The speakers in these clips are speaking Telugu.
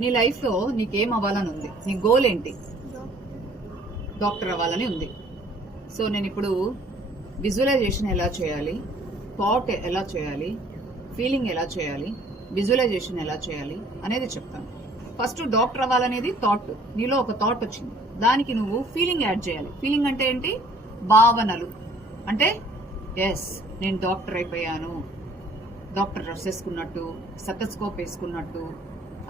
నీ లైఫ్లో నీకేం అవ్వాలని ఉంది? నీ గోల్ ఏంటి? డాక్టర్ అవ్వాలని ఉంది. సో నేను ఇప్పుడు విజువలైజేషన్ ఎలా చేయాలి, థాట్ ఎలా చేయాలి, ఫీలింగ్ ఎలా చేయాలి, విజువలైజేషన్ ఎలా చేయాలి అనేది చెప్తాను. ఫస్ట్ డాక్టర్ అవ్వాలనేది థాట్. నీలో ఒక థాట్ వచ్చింది, దానికి నువ్వు ఫీలింగ్ యాడ్ చేయాలి. ఫీలింగ్ అంటే ఏంటి? భావనలు. అంటే ఎస్, నేను డాక్టర్ అయిపోయాను, డాక్టర్ డ్రెస్ వేసుకున్నట్టు, సెటస్కోప్ వేసుకున్నట్టు,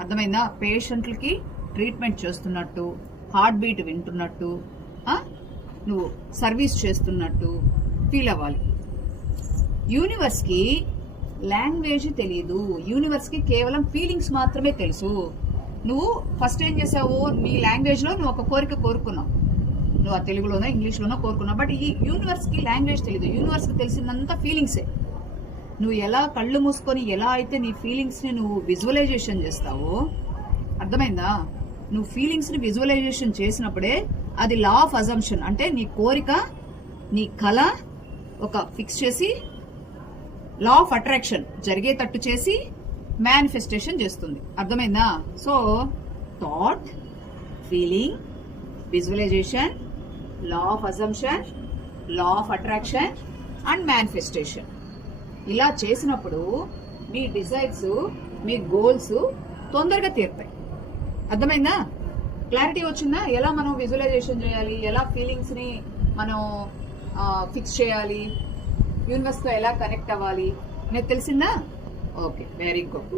అర్థమైందా? పేషెంట్లకి ట్రీట్మెంట్ చేస్తున్నట్టు, హార్ట్ బీట్ వింటున్నట్టు, నువ్వు సర్వీస్ చేస్తున్నట్టు ఫీల్ అవ్వాలి. యూనివర్స్కి లాంగ్వేజ్ తెలియదు, యూనివర్స్కి కేవలం ఫీలింగ్స్ మాత్రమే తెలుసు. నువ్వు ఫస్ట్ ఏం చేసావు? నీ లాంగ్వేజ్లో నువ్వు ఒక కోరిక కోరుకున్నావు, నువ్వు ఆ తెలుగులోనో ఇంగ్లీష్లోనో కోరుకున్నావు. బట్ ఈ యూనివర్స్కి లాంగ్వేజ్ తెలియదు, యూనివర్స్కి తెలిసినంత ఫీలింగ్సే. నువ్వు ఎలా కళ్ళు మూసుకొని ఎలా అయితే నీ ఫీలింగ్స్ని నువ్వు విజువలైజేషన్ చేస్తావో, అర్థమైందా? నువ్వు ఫీలింగ్స్ని విజువలైజేషన్ చేసినప్పుడే అది లా ఆఫ్ అజంప్షన్, అంటే నీ కోరిక, నీ కళ ఒక ఫిక్స్ చేసి లా ఆఫ్ అట్రాక్షన్ జరిగేటట్టు చేసి మేనిఫెస్టేషన్ చేస్తుంది. అర్థమైందా? So thought, feeling, visualisation, law of assumption, law of attraction and manifestation. ఇలా చేసినప్పుడు మీ డిజైర్స్, మీ గోల్స్ తొందరగా తీరుతాయి. అర్థమైందా? క్లారిటీ వచ్చిందా? ఎలా మనం విజువలైజేషన్ చేయాలి, ఎలా ఫీలింగ్స్ని మనం ఫిక్స్ చేయాలి, యూనివర్స్తో ఎలా కనెక్ట్ అవ్వాలి అనేది తెలిసిందా? Okay, very good.